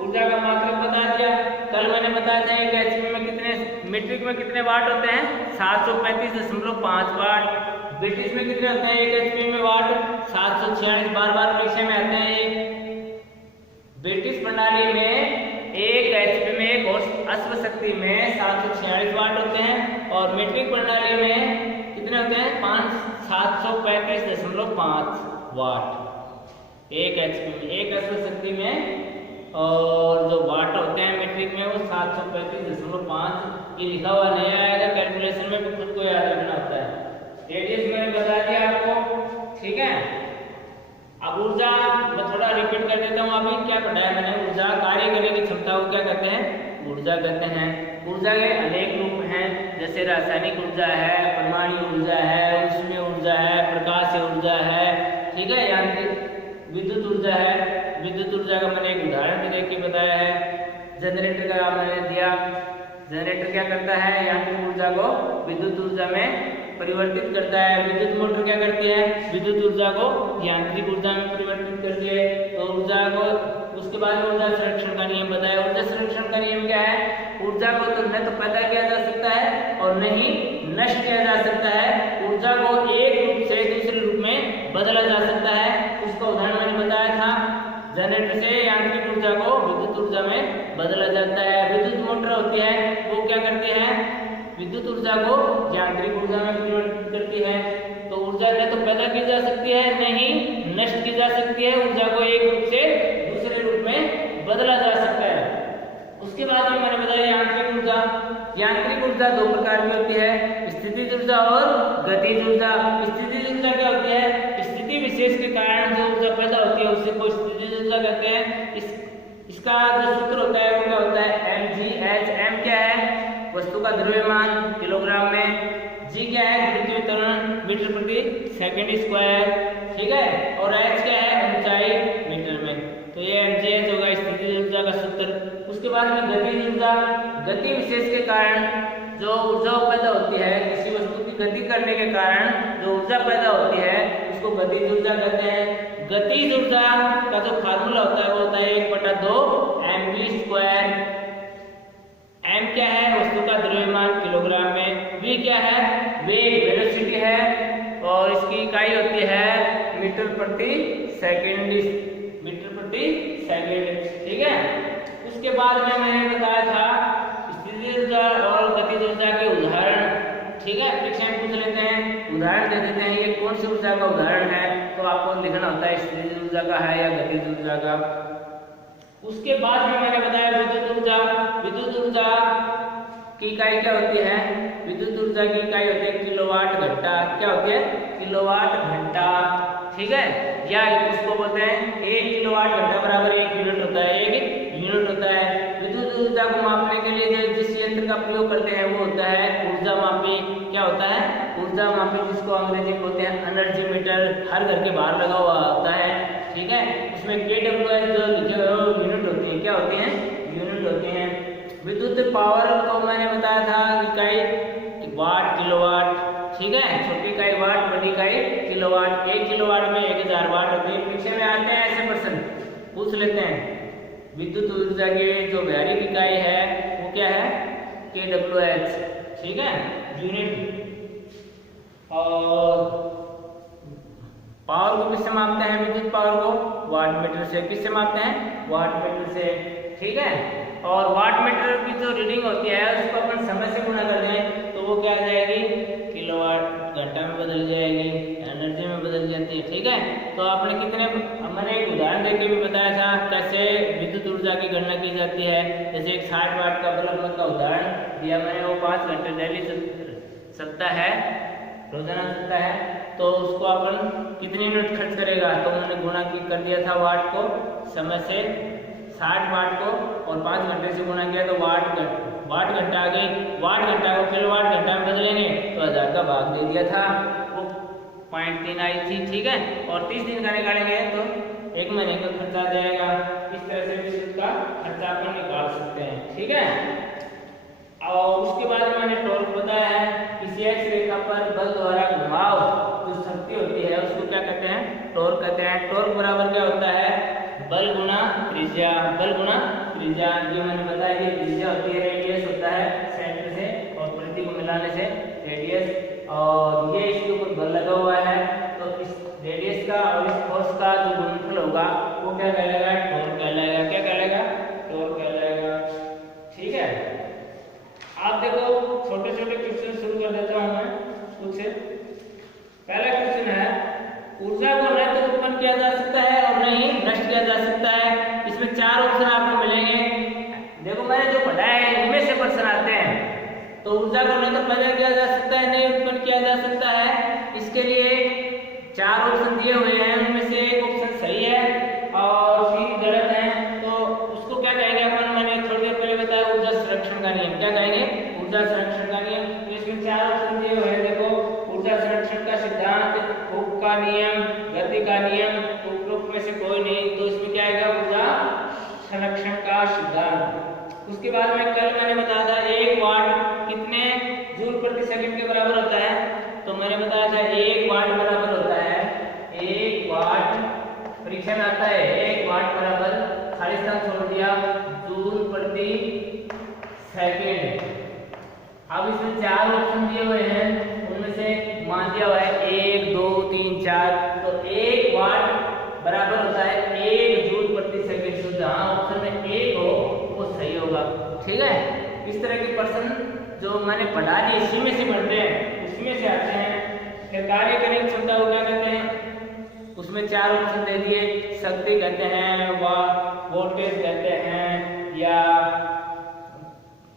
ऊर्जा का मात्रक बता दिया। कल मैंने बताया था एक एचपी में कितने, मीट्रिक में कितने वाट होते हैं? 735.5 वाट। ब्रिटिश में कितने होते हैं एक एचपी में वाट? 746। बार बार परीक्षा में आते हैं ये। ब्रिटिश प्रणाली में एक एचपी में, एक अश्व शक्ति में 746 वाट होते हैं, और मीट्रिक प्रणाली में कितने होते हैं? 735.5 वाट एक एचपी में, एक अश्व शक्ति में। और जो वाट होते हैं मीट्रिक में वो 735.5, ये लिखा हुआ नहीं आएगा कैलकुलेशन में, भी खुद को याद रखना होता है। रेडियस मैंने बता दिया आपको। ठीक है, अब ऊर्जा मैं थोड़ा रिपीट कर देता हूँ। अभी क्या पढ़ा है मैंने? ऊर्जा कार्य करने की क्षमता को क्या कहते हैं? ऊर्जा कहते हैं। ऊर्जा के अनेक रूप हैं, जैसे रासायनिक ऊर्जा है, परमाणु ऊर्जा है, ऊष्मीय ऊर्जा है, प्रकाश ऊर्जा है। ठीक है, यांत्रिक विद्युत ऊर्जा है। विद्युत ऊर्जा का मैंने एक उदाहरण भी देख के बताया है। जनरेटर का मैंने दिया। जनरेटर क्या करता है? यांत्रिक ऊर्जा को विद्युत ऊर्जा में परिवर्तित करता है। विद्युत मोटर क्या करती है? विद्युत ऊर्जा को यांत्रिक ऊर्जा में परिवर्तित करती है। तो ऊर्जा को, उसके बाद ऊर्जा संरक्षण का नियम बताया। ऊर्जा संरक्षण का नियम क्या है? ऊर्जा को तो न तो पैदा किया जा सकता है और न ही नष्ट किया जा सकता है। ऊर्जा को एक रूप से दूसरे रूप में बदला जा सकता है। उसका उदाहरण मैंने बताया था। जनरेटर से यांत्रिक ऊर्जा को विद्युत ऊर्जा में बदला जाता है। विद्युत मोटर होती है, वो क्या करती है? विद्युत ऊर्जा को यांत्रिक ऊर्जा में परिवर्तित करती है। तो ऊर्जा न तो पैदा की जा सकती है, न ही नष्ट की जा सकती है। ऊर्जा को एक रूप से दूसरे रूप में बदला जा सकता है। उसके बाद में मैंने बताया यांत्रिक ऊर्जा। यांत्रिक ऊर्जा दो प्रकार की होती है, स्थितिज ऊर्जा और गतिज ऊर्जा। स्थितिज ऊर्जा क्या होती है? स्थिति विशेष के कारण जो ऊर्जा पैदा होती है उसे को स्थितिज ऊर्जा कहते हैं। इसका जो सूत्र होता है वो क्या होता है? mgh। m क्या है? वस्तु का द्रव्यमान किलोग्राम में, g क्या है? पृथ्वी त्वरण मीटर प्रति सेकंड स्क्वायर। ठीक है, और h क्या है? ऊंचाई मीटर में। तो ये mgh होगा स्थितिज ऊर्जा का सूत्र। उसके बाद में गतिज ऊर्जा। गति विशेष के कारण जो ऊर्जा पैदा होती है, किसी वस्तु की गति करने के कारण जो ऊर्जा पैदा होती है उसको गतिज ऊर्जा कहते हैं। गतिज ऊर्जा का जो फार्मूला होता है वो होता है 1/2 mv²। m क्या है? वस्तु का द्रव्यमान किलोग्राम में। v क्या है? वेग, वेलोसिटी है, और इसकी इकाई होती है मीटर प्रति सेकंड। मीटर प्रति सेकंड। ठीक है, उसके बाद में मैंने बताया था स्थितिज ऊर्जा और गतिज ऊर्जा के उदाहरण। ठीक है, परीक्षा में पूछ लेते हैं, उदाहरण दे देते हैं, ये कौन सी ऊर्जा का उदाहरण है, तो आपको लिखना होता है स्थितिज ऊर्जा का है या गतिज ऊर्जा का। उसके बाद में मैंने बताया विद्युत ऊर्जा। विद्युत ऊर्जा की इकाई क्या होती है? विद्युत ऊर्जा की इकाई होती है किलोवाट घंटा। क्या होती है? किलोवाट घंटा। ठीक है, या उसको बोलते हैं 1 किलोवाट घंटा बराबर 1 यूनिट होता है। 1 यूनिट होता है। विद्युत ऊर्जा को मापने के लिए जिस यंत्र का प्रयोग करते हैं वो होता है ऊर्जा मापी। क्या होता है? ऊर्जा मापी, जिसको अंग्रेजी में बोलते हैं एनर्जी मीटर। हर घर के बाहर लगा हुआ होता है। ठीक है, उसमें kWh जो लिखे हुए क्या होती हैं, यूनिट होती हैं। विद्युत पावर को मैंने बताया था इकाई वाट, किलोवाट, ठीक है, छोटी इकाई वाट, बड़ी इकाई किलोवाट। 1 किलोवाट में 1000 वाट होती है। पीछे में आते हैं ऐसे प्रश्न पूछ लेते हैं। विद्युत ऊर्जा की जो व्यावहारिक इकाई है वो क्या है, kWh, ठीक है, यूनिट। और पावर को किससे मापते हैं, विद्युत पावर को वाट मीटर से। किससे मापते हैं, वाट मीटर से, ठीक है। और वाट मीटर की जो रीडिंग होती है उसको अपन समय से गुणा कर दें तो वो क्या आ जाएगी, किलोवाट घंटा में बदल जाएगी, एनर्जी में बदल जाती है, ठीक है। तो आपने कितने, मैंने एक उदाहरण देके भी बताया था कैसे विद्युत ऊर्जा की गणना की जाती है। जैसे एक 60 वाट का बल्ब का उदाहरण दिया मैंने, वो 5 घंटे डेली चलता है, रोजाना चलता है, तो उसको अपन कितनी यूनिट खर्च करेगा, तो उन्होंने गुणा कर दिया था वाट को समय से, 60 वाट को, और 5 घंटे से गुणा किया तो वाट घंटा आ गई। वाट घंटा को किलोवाट घंटा में बदलेंगे तो 1000 का भाग दे दिया था, वो 0.3 आई थी, ठीक है। और 30 दिन का निकालेंगे तो 1 महीने का खर्चा आ जाएगा। इस तरह से विद्युत का खर्चा अपन निकाल सकते हैं, ठीक है। और उसके बाद मैंने टॉर्क बताया है, किसी एक्स रेखा पर बल द्वारा घुमाव जो शक्ति होती है उसको क्या कहते हैं, टॉर्क कहते हैं। टॉर्क बराबर क्या होता है, बल गुना त्रिज्या, बल गुना त्रिज्या। ये मैंने बताया कि त्रिज्या होती है, रेडियस होता है सेंटर से और परिधि को मिलाने से रेडियस, और ये इसके ऊपर बल लगा हुआ है, तो इस रेडियस का और इस फोर्स का जो गुणनफल होगा वो क्या कहलाएगा, टॉर्क कहलाएगा। क्या कहलाएगा, टॉर्क कहलाएगा, ठीक है। आप देखो छोटे छोटे क्वेश्चन शुरू कर देता हूं मैं खुद से। पहला क्वेश्चन है, ऊर्जा को न तो उत्पन्न किया जा सकता है और न ही नष्ट किया जा सकता है। इसमें 4 ऑप्शन आपको मिलेंगे। देखो मैंने जो पढ़ाया है इनमें से प्रश्न आते हैं। तो ऊर्जा को न तो पैदा किया जा सकता है, नहीं उत्पन्न किया जा सकता है। इसके लिए 4 ऑप्शन दिए हुए हैं, उनमें से एक ऑप्शन सही है और 3 गलत है। तो उसको क्या कहेंगे अपन, मैंने थोड़ी देर पहले बताया, ऊर्जा संरक्षण का नियम। क्या कहेंगे, ऊर्जा संरक्षण का नियम। तो इसमें 4 ऑप्शन दिए हुए हैं। देखो, ऊर्जा संरक्षण का सिद्धांत, हुक का नियम, गति का नियम, उपरोक्त में से कोई नहीं। तो इसमें क्या आएगा, ऊर्जा संरक्षण का सिद्धांत। उसके बाद में कल मैंने बताया था 1 वाट कितने जूल प्रति सेकंड के बराबर होता है। तो मैंने बताया था 1 वाट बराबर होता है, 1 वाट परीक्षा में आता है, 1 वाट बराबर, खाली स्थान छोड़ दिया, जूल प्रति सेकंड। अब इसमें 4 ऑप्शन दिए हुए हैं, उनमें से मान दिया हुआ है 1 2 3 4। तो 1 वाट बराबर होता है 1 जूल प्रति सेकंड। तो जहां ऑप्शन में 1 हो वो सही होगा, ठीक है। इस तरह के प्रश्न जो मैंने पढ़ा दिए इसी में से पढ़ते हैं, उसमें से आते हैं। फिर कार्य करने की क्षमता को क्या कहते हैं, उसमें 4 ऑप्शन दे दिए, शक्ति कहते हैं, वोल्टेज कहते हैं, या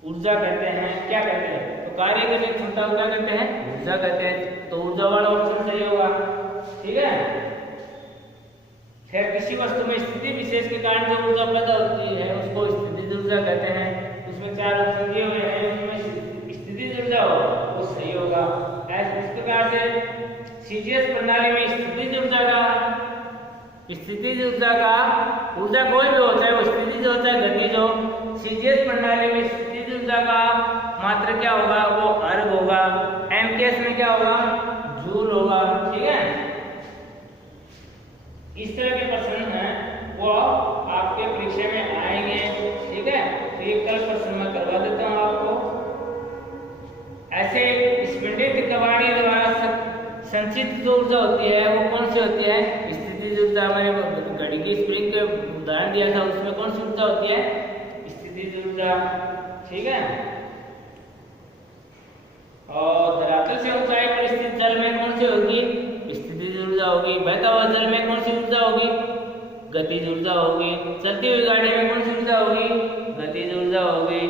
ऊर्जा कहते हैं, क्या कहते हैं। तो कार्य करने की क्षमता को क्या कहते हैं, ऊर्जा कहते हैं। तो ऊर्जा वाला ऑप्शन सही होगा, ठीक है। फिर किसी वस्तु में स्थिति विशेष के कारण जो ऊर्जा पैदा होती है उसको स्थितिज ऊर्जा कहते हैं। उसमें 4 ऑप्शन दिए हुए हैं, उसमें स्थितिज ऊर्जा हो वो सही होगा। इस प्रकार से सीजीएस प्रणाली में स्थितिज ऊर्जा का ऊर्जा कोई भी हो, चाहे वो स्थितिज हो चाहे गतिज हो, सीजीएस प्रणाली में स्थितिज ऊर्जा का मात्रा क्या होगा, वो अर्ग होगा। एमकेएस में क्या होगा, जूल होगा, ठीक है। इस तरह के प्रश्न हैं वो आपके परीक्षा में आएंगे, ठीक है। तो ये कल प्रश्न मैं करवा देता हूँ आपको। ऐसे स्फटिक कवाड़ी द्वारा संचित जो ऊर्जा होती है वो कौन सी होती है, स्थितिज ऊर्जा। मैंने घड़ी की स्प्रिंग के उदाहरण दिया था, उसमें कौन सी ऊर्जा होती है, स्थितिज ऊर्जा, ठीक है। और धरातल से ऊंचाई पर स्थित जल में कौन सी होगी, स्थितिज ऊर्जा होगी। बहता हुआ जल में कौन सी ऊर्जा होगी, गतिज ऊर्जा होगी। चलती हुई गाड़ी में कौन सी ऊर्जा होगी, गतिज ऊर्जा होगी,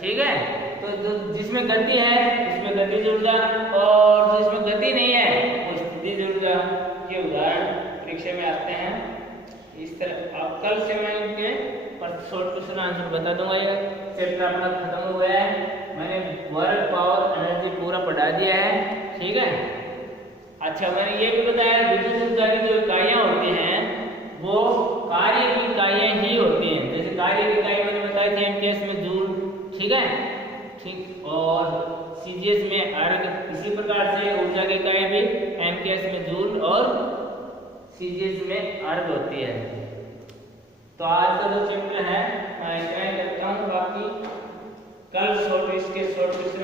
ठीक है। तो जिसमें गति है उसमें गतिज ऊर्जा, और जिसमें गति नहीं है वो स्थितिज ऊर्जा। ये उदाहरण परीक्षा में आते हैं। इस तरह अब कल से मैं इनके शॉर्ट क्वेश्चन आंसर बता दूंगा। ये चैप्टर अपना खत्म हो गया है, मैंने वर्क पावर एनर्जी पूरा पढ़ा दिया है, ठीक है। अच्छा, मैंने ये भी बताया विद्युत ऊर्जा की जो इकाइयाँ होती हैं वो कार्य की इकाइयाँ ही होती हैं। जैसे कार्य सीरीज में अर्ग होती है। तो आज का जो चैप्टर है मैं इतना ही करता हूँ, बाकी कल इसके शॉर्ट क्वेश्चन